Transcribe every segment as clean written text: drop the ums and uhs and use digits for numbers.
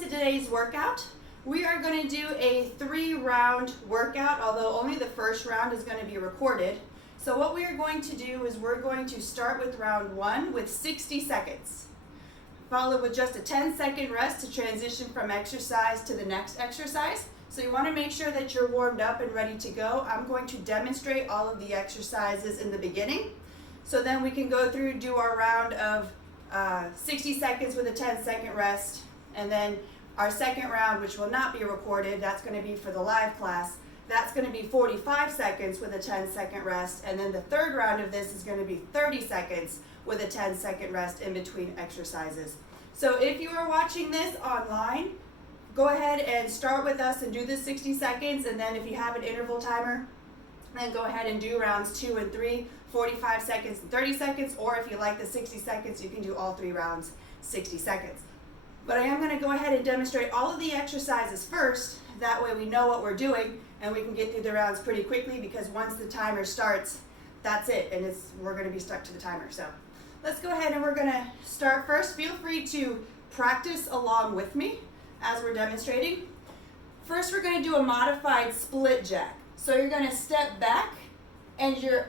to today's workout. We are going to do a 3-round workout, although only the first round is going to be recorded. So what we are going to do is we're going to start with round 1 with 60 seconds, followed with just a 10-second rest to transition from exercise to the next exercise. So you want to make sure that you're warmed up and ready to go. I'm going to demonstrate all of the exercises in the beginning. So then we can go through, do our round of 60 seconds with a 10-second rest, and then our second round, which will not be recorded, that's going to be for the live class. That's going to be 45 seconds with a 10-second rest, and then the third round of this is going to be 30 seconds with a 10-second rest in between exercises. So if you are watching this online, go ahead and start with us and do the 60 seconds, and then if you have an interval timer, then go ahead and do rounds 2 and 3, 45 seconds and 30 seconds, or if you like the 60 seconds, you can do all 3 rounds 60 seconds. But I am going to go ahead and demonstrate all of the exercises first. That way we know what we're doing and we can get through the rounds pretty quickly, because once the timer starts, that's it, and we're going to be stuck to the timer. So let's go ahead and we're going to start first. Feel free to practice along with me as we're demonstrating. First, we're going to do a modified split jack. So you're going to step back and you're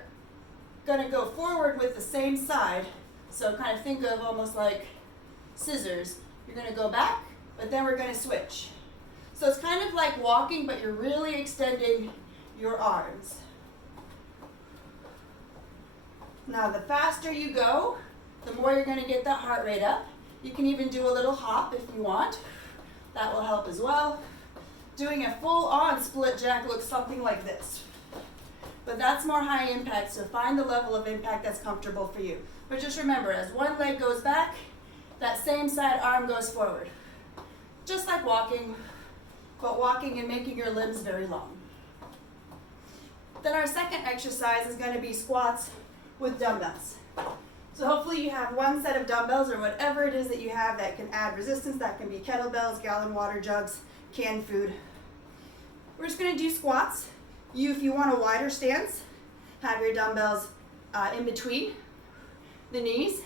going to go forward with the same side. So kind of think of almost like scissors. You're going to go back, but then we're going to switch. So it's kind of like walking, but you're really extending your arms. Now, the faster you go, the more you're going to get that heart rate up. You can even do a little hop if you want. That will help as well. Doing a full-on split jack looks something like this. But that's more high impact, so find the level of impact that's comfortable for you. But just remember, as one leg goes back, that same side arm goes forward. Just like walking, but walking and making your limbs very long. Then our second exercise is going to be squats with dumbbells. So hopefully you have one set of dumbbells or whatever it is that you have that can add resistance. That can be kettlebells, gallon water jugs, canned food. We're just going to do squats. If you want a wider stance, have your dumbbells in between the knees.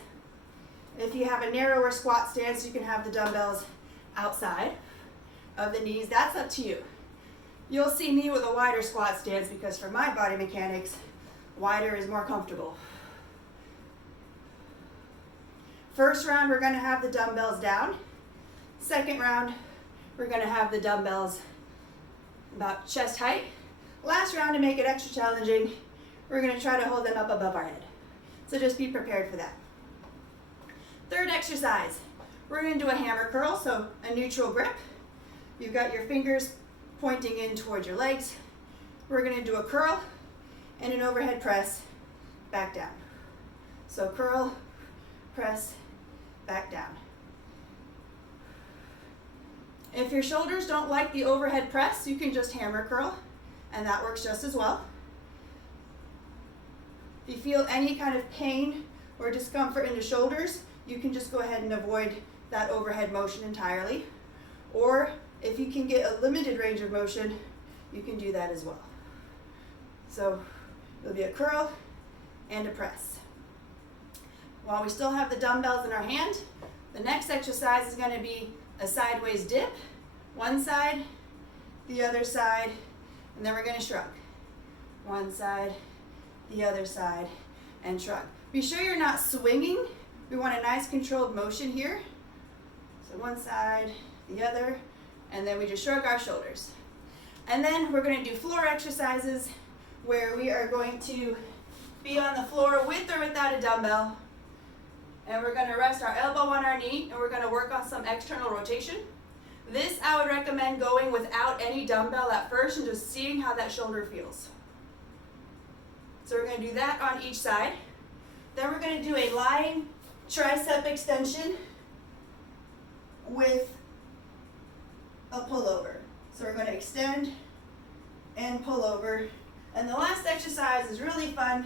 If you have a narrower squat stance, you can have the dumbbells outside of the knees. That's up to you. You'll see me with a wider squat stance because for my body mechanics, wider is more comfortable. First round, we're going to have the dumbbells down. Second round, we're going to have the dumbbells about chest height. Last round, to make it extra challenging, we're going to try to hold them up above our head. So just be prepared for that. Third exercise, we're going to do a hammer curl, so a neutral grip. You've got your fingers pointing in towards your legs. We're going to do a curl and an overhead press back down. So curl, press, back down. If your shoulders don't like the overhead press, you can just hammer curl, and that works just as well. If you feel any kind of pain or discomfort in the shoulders, you can just go ahead and avoid that overhead motion entirely. Or if you can get a limited range of motion, you can do that as well. So it'll be a curl and a press. While we still have the dumbbells in our hand, the next exercise is going to be a sideways dip. One side, the other side, and then we're going to shrug. One side, the other side, and shrug. Be sure you're not swinging. We want a nice controlled motion here. So one side, the other, and then we just shrug our shoulders. And then we're going to do floor exercises where we are going to be on the floor with or without a dumbbell. And we're going to rest our elbow on our knee, and we're going to work on some external rotation. This I would recommend going without any dumbbell at first and just seeing how that shoulder feels. So we're going to do that on each side. Then we're going to do a lying tricep extension with a pullover. So we're going to extend and pull over. And the last exercise is really fun.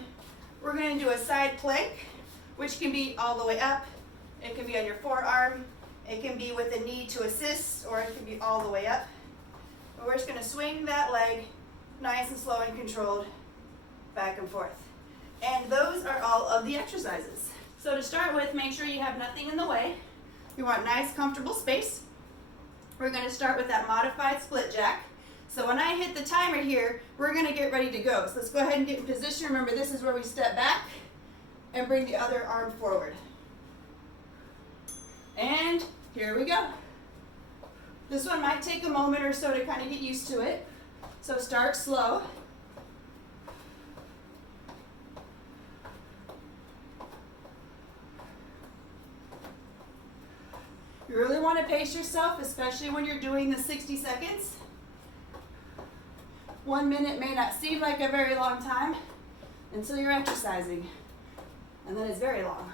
We're going to do a side plank, which can be all the way up. It can be on your forearm. It can be with a knee to assist, or it can be all the way up. But we're just going to swing that leg nice and slow and controlled back and forth. And those are all of the exercises. So to start with, make sure you have nothing in the way. You want nice, comfortable space. we're going to start with that modified split jack. So when I hit the timer here, we're going to get ready to go. So let's go ahead and get in position. Remember, this is where we step back and bring the other arm forward. And here we go. This one might take a moment or so to kind of get used to it. So start slow. You really want to pace yourself, especially when you're doing the 60 seconds. 1 minute may not seem like a very long time until you're exercising, and then it's very long.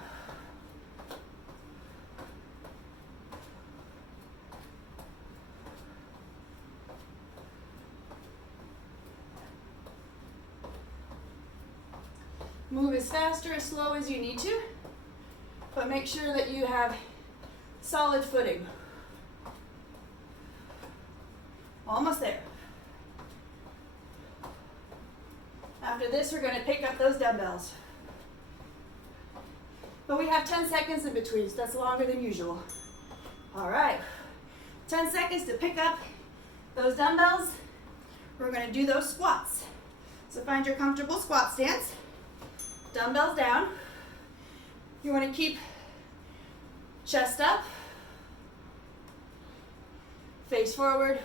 Move as fast or as slow as you need to, but make sure that you have solid footing. Almost there. After this, we're going to pick up those dumbbells. But we have 10 seconds in between, so that's longer than usual. All right, 10 seconds to pick up those dumbbells. We're going to do those squats. So find your comfortable squat stance. Dumbbells down. You want to keep chest up, face forward.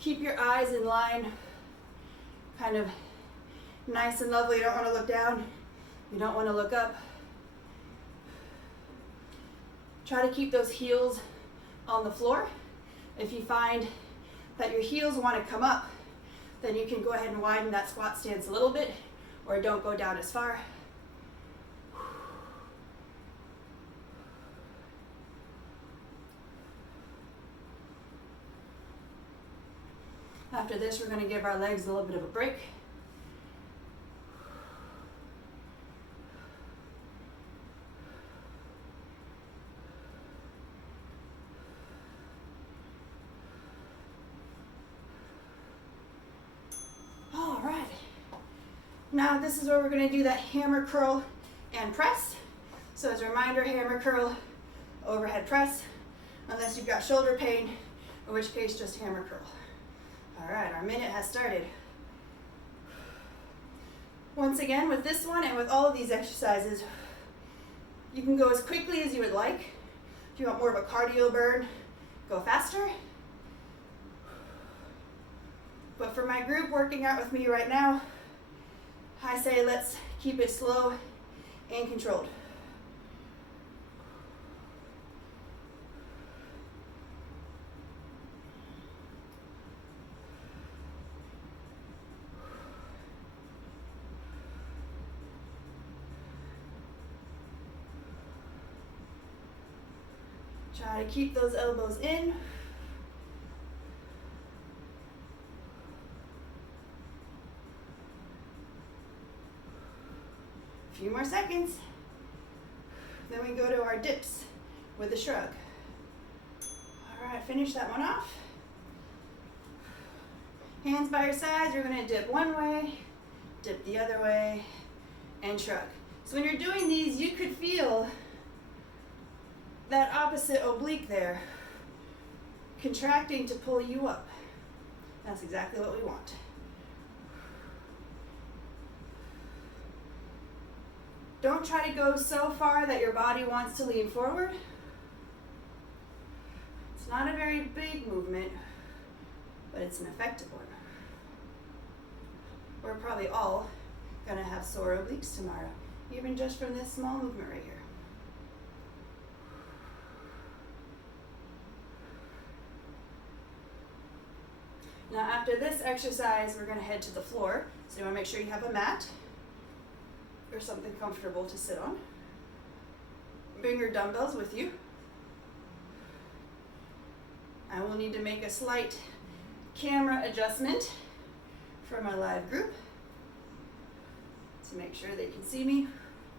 Keep your eyes in line, kind of nice and lovely. You don't want to look down. You don't want to look up. Try to keep those heels on the floor. If you find that your heels want to come up, then you can go ahead and widen that squat stance a little bit, or don't go down as far. After this, we're going to give our legs a little bit of a break. All right. Now this is where we're going to do that hammer curl and press. So as a reminder, hammer curl, overhead press, unless you've got shoulder pain, in which case just hammer curl. All right, our minute has started. Once again, with this one and with all of these exercises, you can go as quickly as you would like. If you want more of a cardio burn, go faster. But for my group working out with me right now, I say let's keep it slow and controlled. Try to keep those elbows in. A few more seconds. Then we go to our dips with the shrug. All right, finish that one off. Hands by your sides, you're gonna dip one way, dip the other way, and shrug. So when you're doing these, you could feel that opposite oblique there contracting to pull you up. That's exactly what we want. Don't try to go so far that your body wants to lean forward. It's not a very big movement, but it's an effective one. We're probably all gonna have sore obliques tomorrow, even just from this small movement right here. Now after this exercise, we're going to head to the floor. So you want to make sure you have a mat or something comfortable to sit on. Bring your dumbbells with you. I will need to make a slight camera adjustment for my live group to make sure they can see me.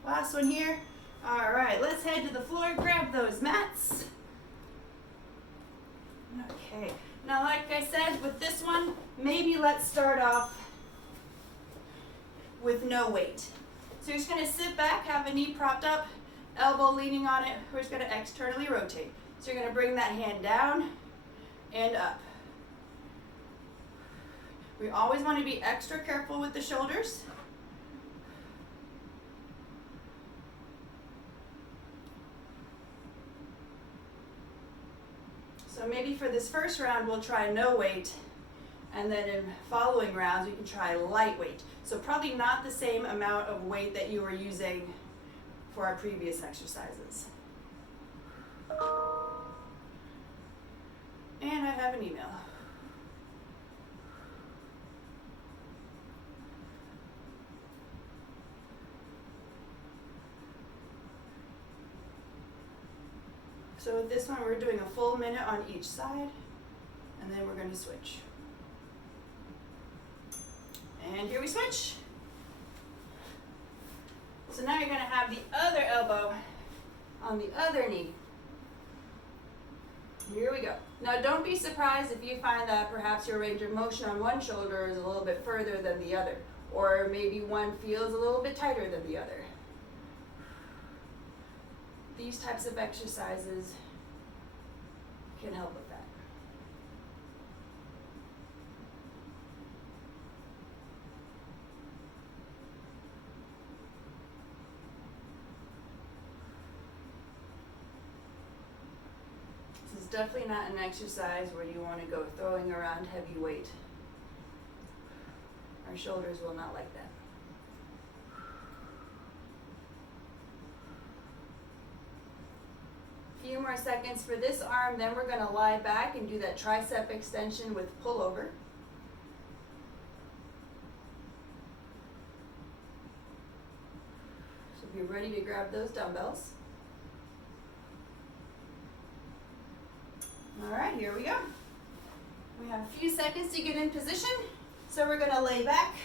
Last one here. All right, let's head to the floor, grab those mats. Okay. Now, like I said, with this one, maybe let's start off with no weight. So you're just going to sit back, have a knee propped up, elbow leaning on it, we're just going to externally rotate. So you're going to bring that hand down and up. We always want to be extra careful with the shoulders. So maybe for this first round, we'll try no weight, and then in following rounds, we can try light weight. So probably not the same amount of weight that you were using for our previous exercises. And I have an email. So with this one, we're doing a full minute on each side, and then we're going to switch. And here we switch. So now you're going to have the other elbow on the other knee. Here we go. Now don't be surprised if you find that perhaps your range of motion on one shoulder is a little bit further than the other, or maybe one feels a little bit tighter than the other. These types of exercises can help with that. This is definitely not an exercise where you want to go throwing around heavy weight. Our shoulders will not like that. Few more seconds for this arm, then we're going to lie back and do that tricep extension with pullover. So be ready to grab those dumbbells. All right, here we go. We have a few seconds to get in position. So we're going to lay back.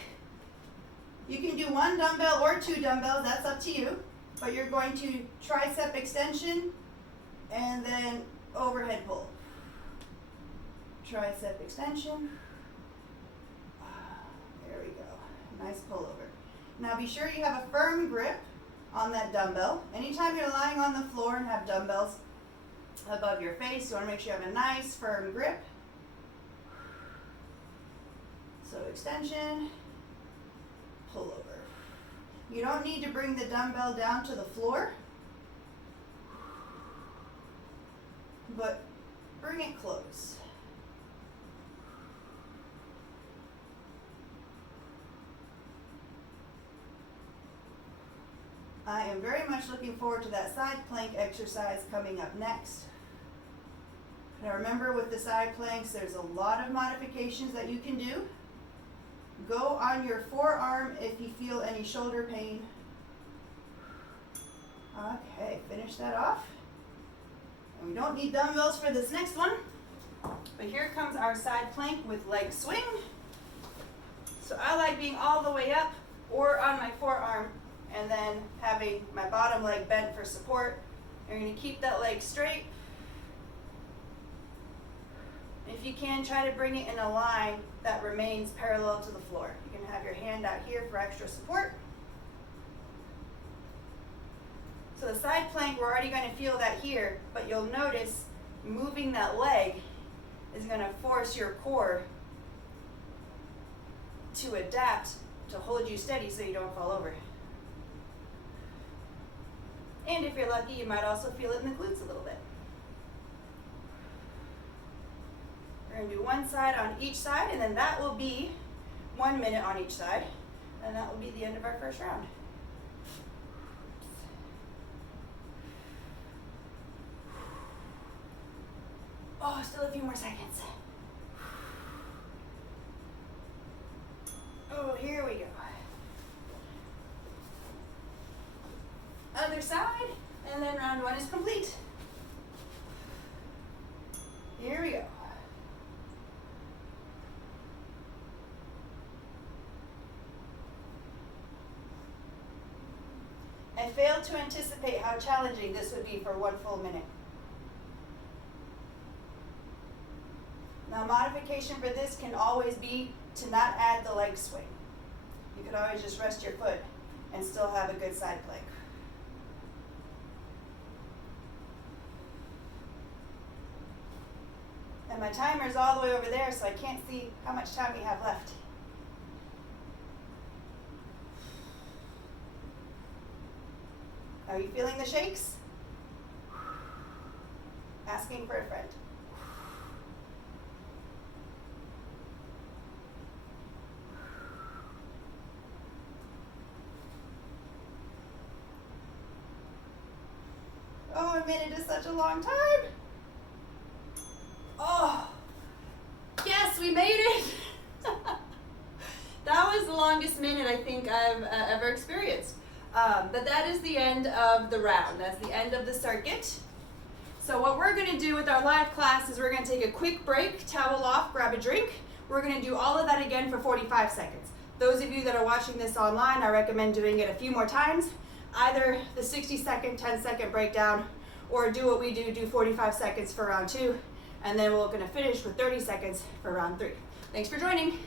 You can do one dumbbell or two dumbbells, that's up to you. But you're going to tricep extension and then overhead pull. Tricep extension. There we go. Nice pullover. Now be sure you have a firm grip on that dumbbell. Anytime you're lying on the floor and have dumbbells above your face, you want to make sure you have a nice firm grip. So extension, pullover. You don't need to bring the dumbbell down to the floor, but bring it close. I am very much looking forward to that side plank exercise coming up next. Now remember, with the side planks, there's a lot of modifications that you can do. Go on your forearm if you feel any shoulder pain. Okay, finish that off. And we don't need dumbbells for this next one. But here comes our side plank with leg swing. So I like being all the way up or on my forearm and then having my bottom leg bent for support. You're going to keep that leg straight. If you can, try to bring it in a line that remains parallel to the floor. You can have your hand out here for extra support. So the side plank, we're already going to feel that here, but you'll notice moving that leg is going to force your core to adapt to hold you steady so you don't fall over. And if you're lucky, you might also feel it in the glutes a little bit. We're going to do one side on each side, and then that will be 1 minute on each side, and that will be the end of our first round. Oh, still a few more seconds. Oh, here we go. Other side, and then round one is complete. Here we go. I failed to anticipate how challenging this would be for 1 full minute. Now, modification for this can always be to not add the leg swing. You could always just rest your foot and still have a good side plank. And my timer is all the way over there, so I can't see how much time we have left. Are you feeling the shakes? Asking for a friend. Oh, a minute is such a long time. Oh, yes, we made it. That was the longest minute I think I've ever experienced. But that is the end of the round. That's the end of the circuit. So what we're going to do with our live class is we're going to take a quick break, towel off, grab a drink. We're going to do all of that again for 45 seconds. Those of you that are watching this online, I recommend doing it a few more times. Either the 60-second, 10-second breakdown, or do what we do 45 seconds for round 2, and then we're going to finish with 30 seconds for round 3. Thanks for joining.